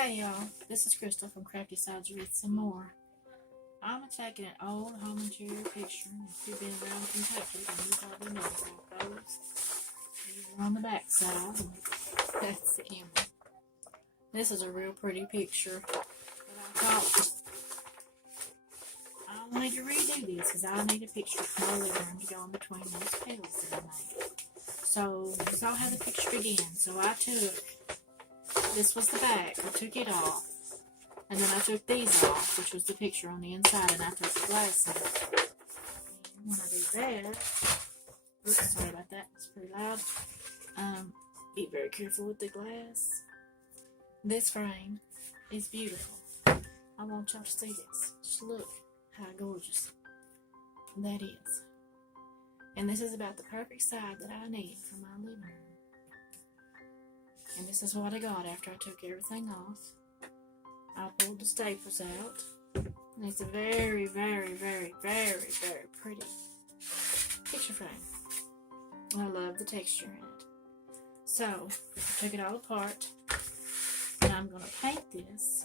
Hey y'all, this is Crystal from Crafty Sides with some more. I'm taking an old home interior picture. If you've been around Kentucky, then you probably know about those. These are on the back side. That's the image. This is a real pretty picture. But I wanted to redo this because I need a picture from the living room to go in between those petals that I made. So this all how the picture began. So I took, this was the back, I took it off. And then I took these off, which was the picture on the inside, and I took the glass off. And when I do that, oops, sorry about that, it's pretty loud. Be very careful with the glass. This frame is beautiful. I want y'all to see this. Just look how gorgeous that is. And this is about the perfect side that I need for my living room. And this is what I got after I took everything off. I pulled the staples out, and it's a very, very, very, very, very pretty picture frame. I love the texture in it. So, I took it all apart, and I'm going to paint this.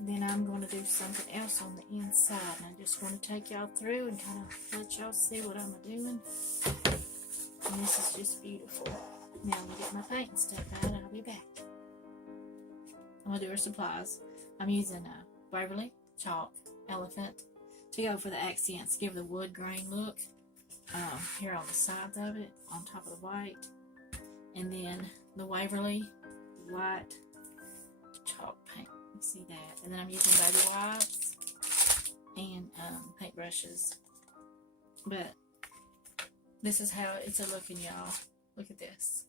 Then I'm going to do something else on the inside, and I just want to take y'all through and kind of let y'all see what I'm doing. And this is just beautiful. Now, I'm going to get my paint stuff out, and I'll be back. I'm going to do our supplies. I'm using a Waverly chalk elephant to go for the accents, give the wood grain look here on the sides of it, on top of the white. And then the Waverly white chalk paint. You see that. And then I'm using baby wipes and paint brushes. But this is how it's a looking, y'all. Look at this.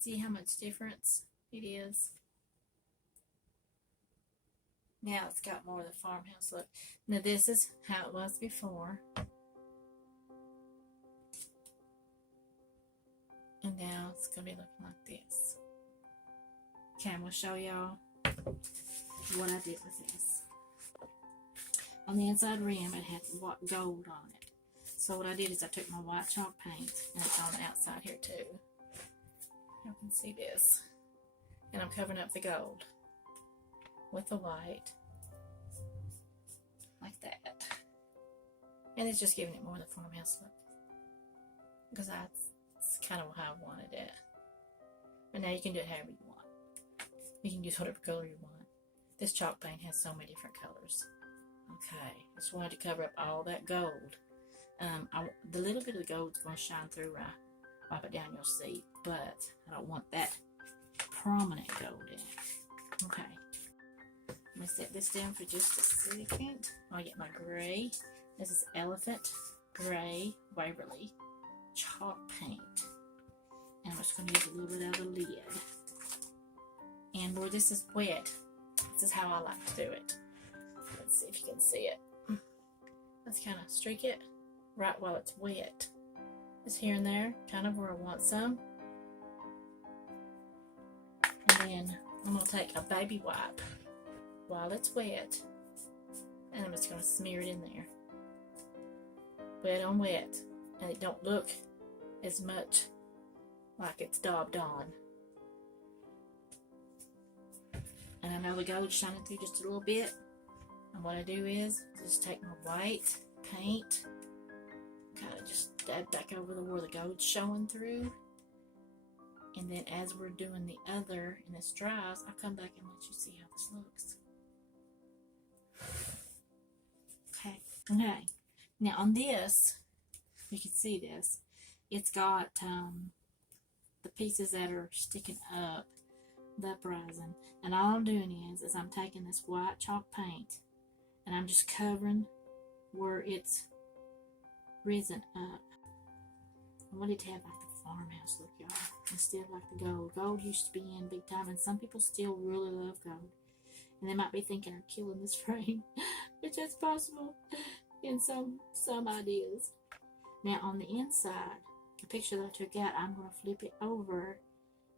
See how much difference it is? Now it's got more of the farmhouse look. Now this is how it was before. And now it's going to be looking like this. Okay, I'm going to show y'all what I did with this. On the inside rim it had gold on it. So what I did is I took my white chalk paint, and it's on the outside here too. You can see this. And I'm covering up the gold with the white, like that. And it's just giving it more of the farmhouse look, because that's kind of how I wanted it. But now you can do it however you want. You can use whatever color you want. This chalk paint has so many different colors. Okay, just wanted to cover up all that gold. The little bit of the gold is going to shine through when I wipe it down, you'll see, but I don't want that prominent gold in it. Okay. I'm going to set this down for just a second. I'll get my gray. This is Elephant Gray Waverly chalk paint. And I'm just going to use a little bit of a lid. And where this is wet, this is how I like to do it. Let's see if you can see it. Let's kind of streak it right while it's wet. Just here and there, kind of where I want some. And then I'm going to take a baby wipe while it's wet, and I'm just going to smear it in there. Wet on wet, and it don't look as much like it's daubed on. And I know the gold's shining through just a little bit, and what I do is just take my white paint, kind of just dab back over where the gold's showing through. And then as we're doing the other and this dries, I'll come back and let you see how this looks. Okay. Now on this, you can see this. It's got the pieces that are sticking up, the uprising. And all I'm doing is I'm taking this white chalk paint and I'm just covering where it's risen up. I want it to have like the farmhouse look, y'all, instead of like the gold. Gold used to be in big time, and some people still really love gold. And they might be thinking I'm killing this frame, which is possible in some ideas. Now on the inside, the picture that I took out, I'm going to flip it over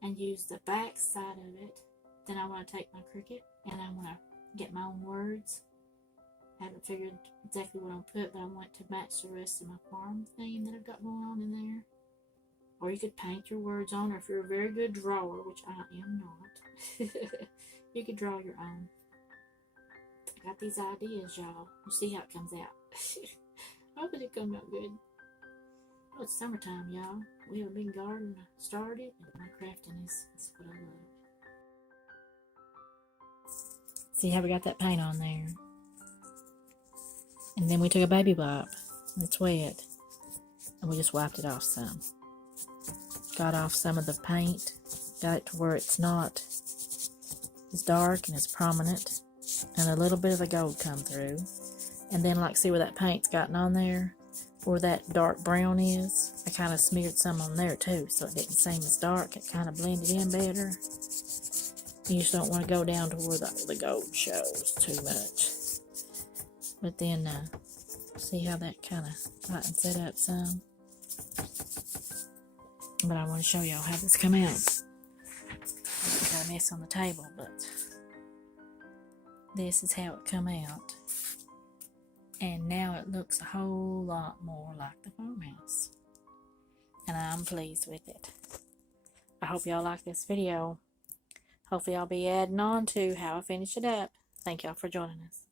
and use the back side of it. Then I want to take my Cricut and I want to get my own words. I haven't figured exactly what I'll put, but I want to match the rest of my farm theme that I've got going on in there. Or or you could paint your words on, or if you're a very good drawer, which I am not, you could draw your own. I got these ideas, y'all. We'll see how it comes out. Hopefully it comes out good. Oh, it's summertime, y'all. We have a big garden started, and my crafting is what I love. See how we got that paint on there? And then we took a baby wipe. It's wet. And we just wiped it off some. Got off some of the paint. Got it to where it's not as dark and as prominent. And a little bit of the gold come through. And then, like, see where that paint's gotten on there? Where that dark brown is? I kind of smeared some on there too, so it didn't seem as dark. It kind of blended in better. You just don't want to go down to where the gold shows too much. But then, see how that kind of lightens it up some? But I want to show y'all how this come out. I got a mess on the table, but this is how it come out. And now it looks a whole lot more like the farmhouse. And I'm pleased with it. I hope y'all like this video. Hopefully I'll be adding on to how I finish it up. Thank y'all for joining us.